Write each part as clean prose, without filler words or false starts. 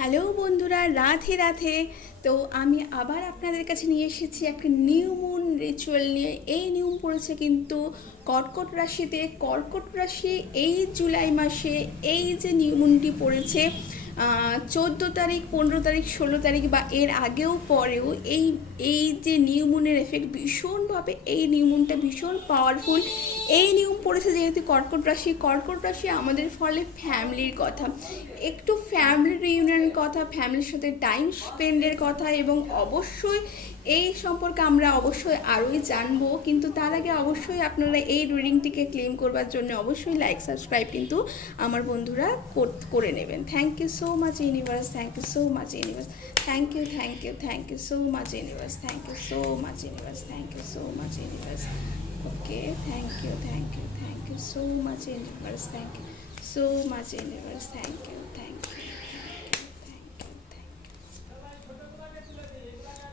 Hello বন্ধুরা, রাধে রাধে। তো আমি আবার আপনাদের কাছে নিয়ে এসেছি একটা নিউ মুন রিচুয়াল নিয়ে। এই নিয়ম পড়েছে কিন্তু কর্কট রাশিতে। কর্কট রাশি এই জুলাই মাসে এই যে নিউ মুনটি পড়েছে 14 তারিখ, 15 তারিখ, 16 তারিখ বা এর আগেও পরেও এই এই যে নিউ মুনের এফেক্ট ভীষণভাবে, এই নিউ মুনটা ভীষণ পাওয়ারফুল। এই নিয়ম পড়েছে যেহেতু কর্কট রাশি আমাদের ফলে ফ্যামিলির কথা, একটু ফ্যামিলি রিউনিয়নের কথা, ফ্যামিলির সাথে টাইম স্পেন্ডের কথা, এবং অবশ্যই এই সম্পর্কে আমরা অবশ্যই আরোই জানবো। কিন্তু তার আগে অবশ্যই আপনারা এই রিডিংটিকে ক্লেম করবার জন্য অবশ্যই লাইক সাবস্ক্রাইব কিন্তু আমার বন্ধুরা করে নেবেন। Thank you so much universe, thank you so much universe, thank you thank you thank you so much universe, thank you so much universe, thank you so much universe. Okay, thank you thank you thank you so much universe, thank you so much universe, thank you, thank you,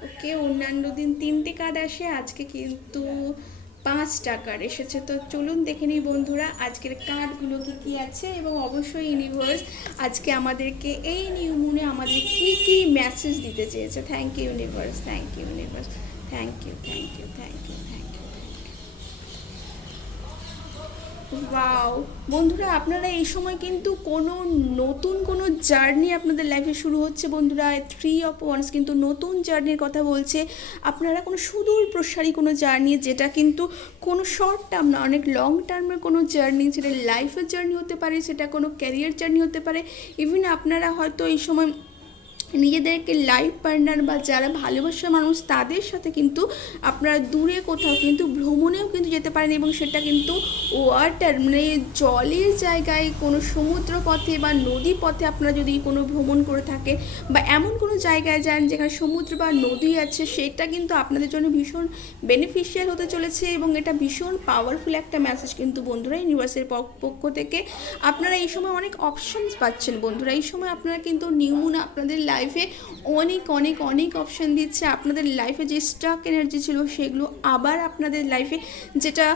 okay. অন্যান্য দিন 3টে card আসে, আজকে কিন্তু 5টা card এসেছে। তো চলুন দেখে নিই বন্ধুরা আজকের কার্ডগুলো কি কি আছে, এবং অবশ্যই ইউনিভার্স আজকে আমাদেরকে এই নিউ মুনে আমাদের কি কি মেসেজ দিতে চেয়েছে। Thank you universe, thank you universe, thank you thank you thank you thank you. Wow বন্ধুরা, আপনারা এই সময় কিন্তু নতুন কোনো জার্নি আপনাদের লাইফে শুরু হচ্ছে বন্ধুরা। 3 of Wands কিন্তু নতুন জার্নির কথা বলছে। আপনারা কোনো সুদূর প্রসারী কোনো জার্নি, যেটা কিন্তু কোনো শর্ট টার্ম না, অনেক লং টার্মের কোনো জার্নি, সেটা লাইফের জার্নি হতে পারে, সেটা কোনো ক্যারিয়ার জার্নি হতে পারে। ইভেন আপনারা হয়তো এই সময় নিজেদেরকে লাইফ পার্টনার বা যারা ভালোবাসার মানুষ তাদের সাথে কিন্তু আপনারা দূরে কোথাও কিন্তু ভ্রমণেও কিন্তু যেতে পারেন, এবং সেটা কিন্তু ওয়াটার মানে জলের জায়গায়, কোনো সমুদ্র পথে বা নদী পথে আপনারা যদি কোনো ভ্রমণ করে থাকে বা এমন কোনো জায়গায় যান যেখানে সমুদ্র বা নদী আছে, সেটা কিন্তু আপনাদের জন্য ভীষণ বেনিফিশিয়াল হতে চলেছে। এবং এটা ভীষণ পাওয়ারফুল একটা মেসেজ কিন্তু বন্ধুরা ইউনিভার্সের পক্ষ থেকে। আপনারা এই সময় অনেক অপশানস পাচ্ছেন বন্ধুরা। এই সময় আপনারা কিন্তু নিউ মুন আপনাদের লাইফে অনেক অনেক অনেক অপশান দিচ্ছে। আপনাদের লাইফে যে স্টাক এনার্জি ছিল সেগুলো আবার আপনাদের লাইফে যেটা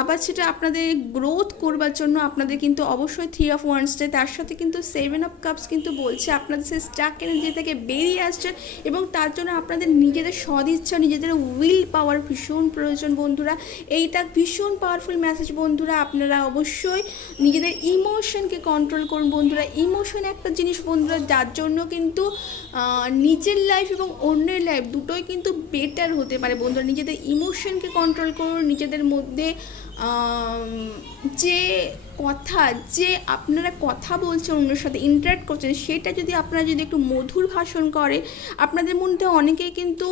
আবার সেটা আপনাদের গ্রোথ করবার জন্য আপনাদের কিন্তু অবশ্যই 3 of Wands, তার সাথে কিন্তু 7 of Cups কিন্তু বলছে আপনাদের সেই স্টাক এনার্জি থেকে বেরিয়ে আসছেন, এবং তার জন্য আপনাদের নিজেদের সদিচ্ছা, নিজেদের উইল পাওয়ার ভীষণ প্রয়োজন বন্ধুরা। এইটা ভীষণ পাওয়ারফুল মেসেজ বন্ধুরা। আপনারা অবশ্যই নিজেদের ইমোশনকে কন্ট্রোল করুন বন্ধুরা। ইমোশন একটা জিনিস বন্ধুরা যার জন্য কিন্তু নিজের লাইফ এবং অন্যের লাইফ দুটোই কিন্তু বেটার হতে পারে বন্ধুরা। নিজেদের ইমোশনকে কন্ট্রোল করুন, নিজেদের মধ্যে যে যে আপনারা কথা বলছেন, অন্যের সাথে ইন্টারাক্ট করছেন, সেটা যদি আপনারা যদি একটু মধুর ভাষণ করে, আপনাদের মধ্যে অনেকেই কিন্তু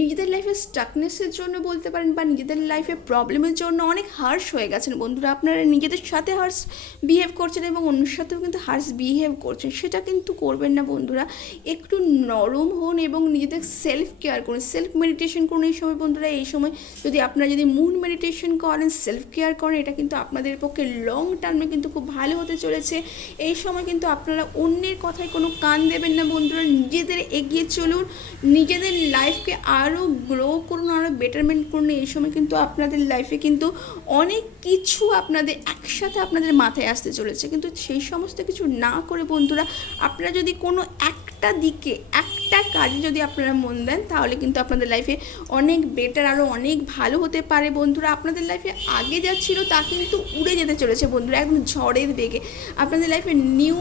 নিজেদের লাইফে স্টাকনেসের জন্য বলতে পারেন বা নিজেদের লাইফে প্রবলেমের জন্য অনেক হার্শ হয়ে গেছেন বন্ধুরা। আপনারা নিজেদের সাথে হার্শ বিহেভ করছেন এবং অন্যের সাথেও কিন্তু হার্শ বিহেভ করছেন, সেটা কিন্তু করবেন না বন্ধুরা। একটু নরম হন এবং নিজেদের সেলফ কেয়ার করুন, সেলফ মেডিটেশন করুন এই সময় বন্ধুরা। এই সময় আপনারা যদি মুন মেডিটেশন করেন, সেলফ কেয়ার করেন, এটা কিন্তু আপনাদের পক্ষে লং টার্মে কিন্তু খুব ভালো হতে চলেছে। এই সময় কিন্তু আপনারা অন্যের কথায় কোনো কান দেবেন না বন্ধুরা। নিজেদের এগিয়ে চলুন, নিজেদের লাইফকে আরও গ্রো করুন, আরও বেটারমেন্ট করুন। এই সময় কিন্তু আপনাদের লাইফে কিন্তু অনেক কিছু আপনাদের একসাথে আপনাদের মাথায় আসতে চলেছে, কিন্তু সেই সমস্ত কিছু না করে বন্ধুরা আপনারা যদি কোনো একটা দিকে, একটা কাজে যদি আপনারা মন দেন, তাহলে কিন্তু আপনাদের লাইফে অনেক বেটার, আরও অনেক ভালো হতে পারে বন্ধুরা। আপনাদের লাইফে আগে যা ছিল তা কিন্তু উড়ে যেতে চলেছে বন্ধুরা, একদম ঝড়ের বেগে। আপনাদের লাইফে নিউ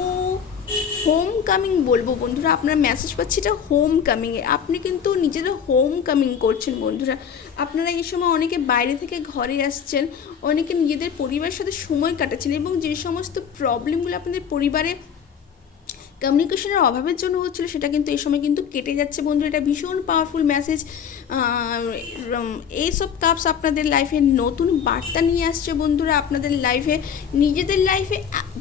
হোম কামিং বলবো বন্ধুরা। আপনারা মেসেজ পাচ্ছি এটা হোম কামিংয়ে, আপনি কিন্তু নিজেদের হোম কামিং করছেন বন্ধুরা। আপনারা এই সময় অনেকে বাইরে থেকে ঘরে আসছেন, অনেকে নিজেদের পরিবারের সাথে সময় কাটাচ্ছেন, এবং যে সমস্ত প্রবলেমগুলো আপনাদের পরিবারে কমিউনিকেশনের অভাবের জন্য হচ্ছিল, সেটা কিন্তু এই সময় কিন্তু কেটে যাচ্ছে বন্ধুরা। এটা ভীষণ পাওয়ারফুল মেসেজ। এইসব কাপস আপনাদের লাইফে নতুন বার্তা নিয়ে আসছে বন্ধুরা। আপনাদের লাইফে নিজেদের লাইফে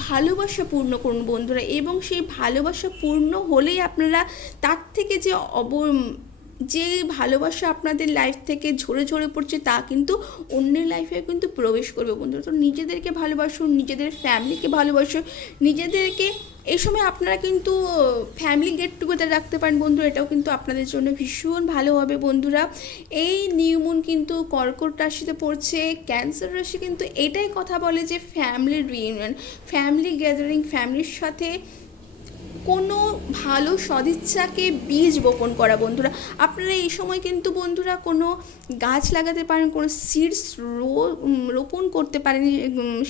ভালোবাসা পূর্ণ করুন বন্ধুরা, এবং সেই ভালোবাসা পূর্ণ হলেই আপনারা তার থেকে যে ভালোবাসা আপনাদের লাইফ থেকে ঝরে ঝরে পড়ছে তা কিন্তু অন্যের লাইফে কিন্তু প্রবেশ করবে বন্ধুরা। তো নিজেদেরকে ভালোবাসুন, নিজেদের ফ্যামিলিকে ভালোবাসুন, নিজেদেরকে এই সময় আপনারা কিন্তু ফ্যামিলি গেট টুগেদার রাখতে পারেন বন্ধুরা, এটাও কিন্তু আপনাদের জন্য ভীষণ ভালো হবে বন্ধুরা। এই নিউ মুন কিন্তু কর্কট রাশিতে পড়ছে। ক্যান্সার রাশি কিন্তু এটাই কথা বলে যে ফ্যামিলি রিইউনিয়ন, ফ্যামিলি গ্যাদারিং, ফ্যামিলির সাথে কোনো ভালো সদিচ্ছাকে বীজ বপন করা বন্ধুরা। আপনারা এই সময় কিন্তু বন্ধুরা কোনো গাছ লাগাতে পারেন, কোনো সিডস রোপণ করতে পারেন,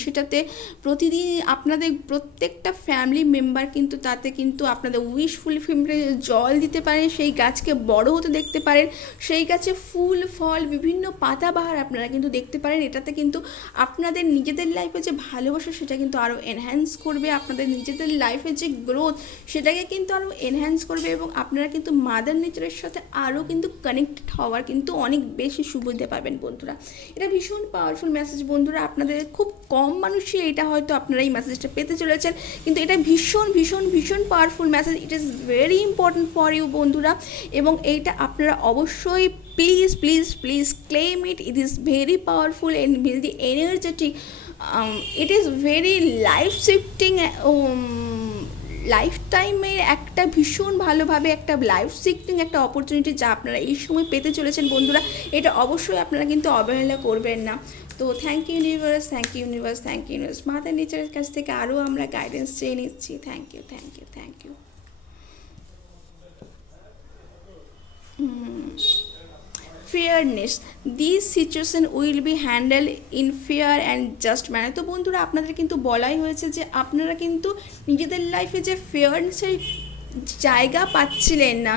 সেটাতে প্রতিদিন আপনাদের প্রত্যেকটা ফ্যামিলি মেম্বার কিন্তু তাতে কিন্তু আপনাদের উইশ ফুলফিলমেন্টে জল দিতে পারেন, সেই গাছকে বড় হতে দেখতে পারেন, সেই গাছে ফুল ফল বিভিন্ন পাতাবাহার আপনারা কিন্তু দেখতে পারেন। এটাতে কিন্তু আপনাদের নিজেদের লাইফে যে ভালোবাসা সেটা কিন্তু আরও এনহ্যান্স করবে, আপনাদের নিজেদের লাইফে যে গ্রোথ সেটাকে কিন্তু আরও এনহ্যান্স করবে, এবং আপনারা কিন্তু মাদার নেচারের সাথে আরও কিন্তু কানেক্টেড হওয়ার কিন্তু অনেক বেশি সুবিধা পাবেন বন্ধুরা। এটা ভীষণ পাওয়ারফুল মেসেজ বন্ধুরা। আপনাদের খুব কম মানুষই এটা হয়তো আপনারা এই মেসেজটা পেতে চলেছেন, কিন্তু এটা ভীষণ ভীষণ ভীষণ powerful message. It is very important for you বন্ধুরা, এবং এইটা আপনারা অবশ্যই please please please claim it. It is very powerful and very energetic. It is very life shifting, life টাইমের একটা ভীষণ ভালোভাবে একটা লাইফ শিফটিং একটা অপরচুনিটি যা আপনারা এই সময় পেতে চলেছেন বন্ধুরা। এটা অবশ্যই আপনারা কিন্তু অবহেলা করবেন না। তো thank you universe, thank you universe, thank you universe. Mother নেচারের কাছ থেকে আরও আমরা গাইডেন্স চেয়ে নিচ্ছি। Thank you, thank you, thank you. Fairness, this situation will be handle in fair and just manner. তো বন্ধুরা আপনাদের কিন্তু বলাই হয়েছে যে আপনারা কিন্তু নিজেদের লাইফে যে ফেয়ারনেসের জায়গা পাচ্ছিলেন না,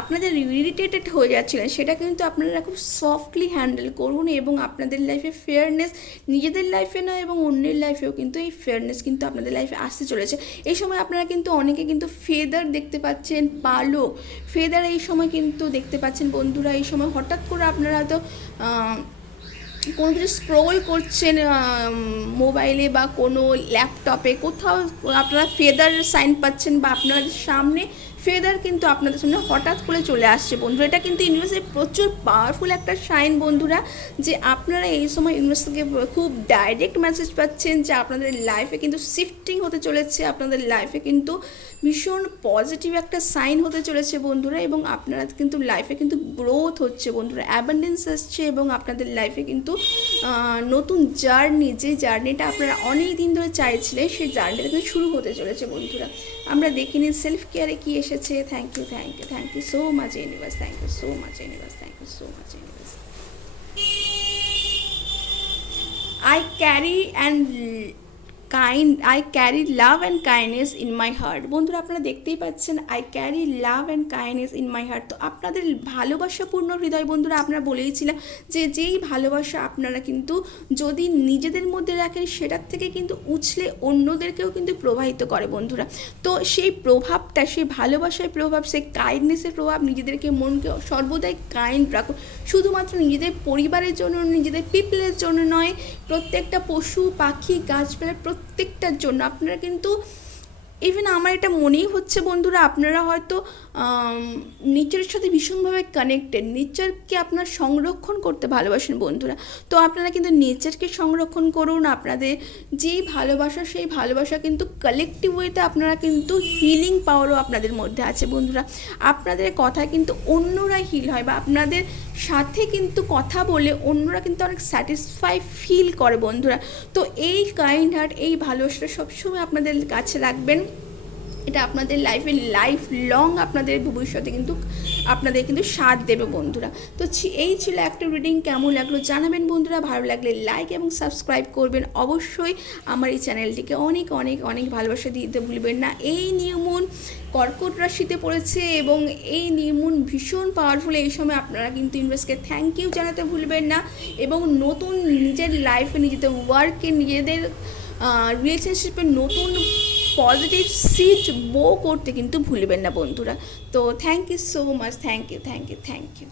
আপনাদের ইরিটেটেড হয়ে যাচ্ছিলেন, সেটা কিন্তু আপনারা খুব সফটলি হ্যান্ডেল করুন, এবং আপনাদের লাইফে ফেয়ারনেস নিজেদের লাইফে নয় এবং অন্যের লাইফেও কিন্তু এই ফেয়ারনেস কিন্তু আপনাদের লাইফে আসতে চলেছে। এই সময় আপনারা কিন্তু অনেকে কিন্তু ফেদার দেখতে পাচ্ছেন, পালক ফেদার এই সময় কিন্তু দেখতে পাচ্ছেন বন্ধুরা। এই সময় হঠাৎ করে আপনারা তো কোনো কিছু স্ক্রোল করছেন মোবাইলে বা কোনো ল্যাপটপে, কোথাও আপনারা ফেদার সাইন পাচ্ছেন, বা আপনার সামনে ফেদার কিন্তু আপনাদের সামনে হঠাৎ করে চলে আসছে বন্ধুরা। এটা কিন্তু ইউনিভার্সের প্রচুর পাওয়ারফুল একটা সাইন বন্ধুরা, যে আপনারা এই সময় ইউনিভার্স থেকে খুব ডাইরেক্ট মেসেজ পাচ্ছেন যে আপনাদের লাইফে কিন্তু শিফটিং হতে চলেছে, আপনাদের লাইফে কিন্তু ভীষণ পজিটিভ একটা সাইন হতে চলেছে বন্ধুরা, এবং আপনারা কিন্তু লাইফে কিন্তু গ্রোথ হচ্ছে বন্ধুরা, অ্যাবান্ডেন্স আসছে, এবং আপনাদের লাইফে কিন্তু নতুন জার্নি, যে জার্নিটা আপনারা অনেক দিন ধরে চাইছিলেন সেই জার্নিটা কিন্তু শুরু হতে চলেছে বন্ধুরা। আমরা দেখিনি সেলফ কেয়ারে কী এসেছে। Thank you, thank you, thank you so much universe, thank you so much universe, thank you so much universe. I carry love and kindness in my heart. বন্ধুরা আপনারা দেখতেই পাচ্ছেন, I carry love and kindness in my heart. তো আপনাদের ভালোবাসাপূর্ণ হৃদয় বন্ধুরা, আপনারা বলেইছিলাম যে যেই ভালোবাসা আপনারা কিন্তু যদি নিজেদের মধ্যে রাখেন সেটার থেকে কিন্তু উছলে অন্যদেরকেও কিন্তু প্রবাহিত করে বন্ধুরা। তো সেই প্রভাবটা, সেই ভালোবাসার প্রভাব, সেই কাইন্ডনেসের প্রভাব, নিজেদেরকে মনকে সর্বদাই কাইন্ড রাখুন, শুধুমাত্র নিজেদের পরিবারের জন্য, নিজেদের পিপলের জন্য নয়, প্রত্যেকটা পশু পাখি গাছপালা প্রত্যেকটার জন্য। আপনারা কিন্তু ইভেন আমার এটা মনেই হচ্ছে বন্ধুরা, আপনারা হয়তো নেচারের সাথে ভীষণভাবে কানেক্টেড, নেচারকে আপনারা সংরক্ষণ করতে ভালোবাসেন বন্ধুরা। তো আপনারা কিন্তু নেচারকে সংরক্ষণ করুন। আপনাদের যেই ভালোবাসা, সেই ভালোবাসা কিন্তু কালেকটিভ ওয়েতে আপনারা কিন্তু হিলিং পাওয়ারও আপনাদের মধ্যে আছে বন্ধুরা। আপনাদের কথা কিন্তু অন্যরা হিল হয়, বা আপনাদের সাথে কিন্তু কথা বলে অন্যরা কিন্তু অনেক স্যাটিসফাই ফিল করে বন্ধুরা। তো এই কাইন্ড হার্ট, এই ভালোবাসাটা সবসময় আপনাদের কাছে রাখবেন। এটা আপনাদের লাইফ লং আপনাদের ভবিষ্যতে কিন্তু আপনাদের কিন্তু সাথ দেবে বন্ধুরা। তো এই ছিল একটা রিডিং। কেমন লাগলো জানাবেন বন্ধুরা, ভালো লাগলে লাইক এবং সাবস্ক্রাইব করবেন। অবশ্যই আমার এই চ্যানেলটিকে অনেক অনেক অনেক ভালোবাসা দিতে ভুলবেন না। এই নিউ মুন কর্কট রাশিতে পড়েছে, এবং এই নিউ মুন ভীষণ পাওয়ারফুল। এই সময় আপনারা কিন্তু ইউনিভার্সকে থ্যাংক ইউ জানাতে ভুলবেন না, এবং নতুন নিজের লাইফে, নিজেদের ওয়ার্কে, নিজেদের রিলেশনশিপে নতুন পজিটিভ সিড বো করতে কিন্তু ভুলবেন না বন্ধুরা। তো thank you so much, thank you, thank you, thank you.